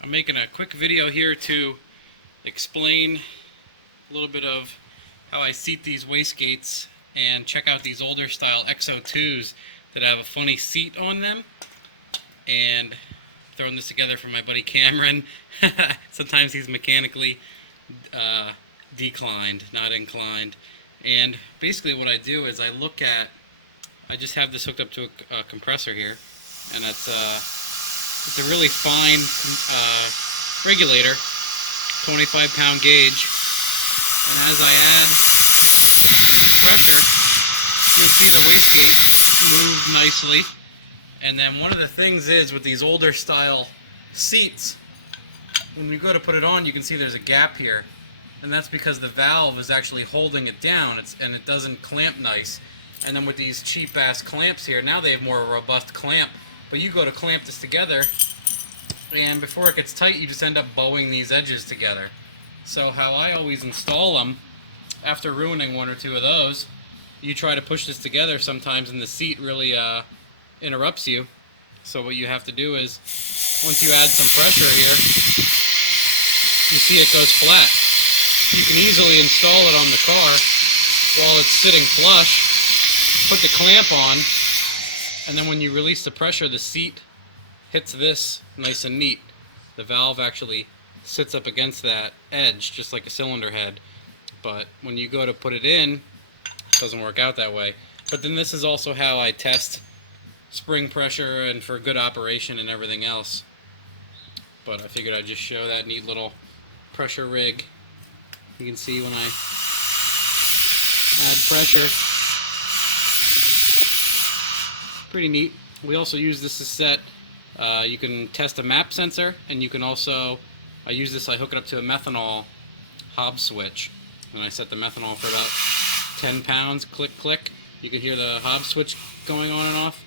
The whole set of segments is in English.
I'm making a quick video here to explain a little bit of how I seat these wastegates and check out these older style XO2s that have a funny seat on them. And throwing this together for my buddy Cameron. Sometimes he's mechanically declined, not inclined. And basically what I do is I just have this hooked up to a compressor here, and it's a really fine regulator, 25-pound gauge, and as I add pressure, you'll see the wastegate move nicely. And then one of the things is with these older style seats, when we go to put it on, you can see there's a gap here, and that's because the valve is actually holding it down, and it doesn't clamp nice. And then with these cheap ass clamps here, now they have more robust clamp, but you go to clamp this together, and before it gets tight, you just end up bowing these edges together. So how I always install them, after ruining one or two of those, you try to push this together sometimes, and the seat really interrupts you. So what you have to do is, once you add some pressure here, you see it goes flat. You can easily install it on the car while it's sitting flush, put the clamp on, and then when you release the pressure, the seat hits this nice and neat. The valve actually sits up against that edge just like a cylinder head, but when you go to put it in, it doesn't work out that way. But then this is also how I test spring pressure and for good operation and everything else. But I figured I'd just show that neat little pressure rig. You can see when I add pressure, pretty neat. We also use this to set, you can test a map sensor, and you can also, I hook it up to a methanol hob switch, and I set the methanol for about 10 pounds, click click. You can hear the hob switch going on and off.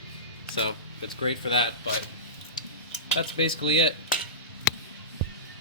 So that's great for that, but that's basically it.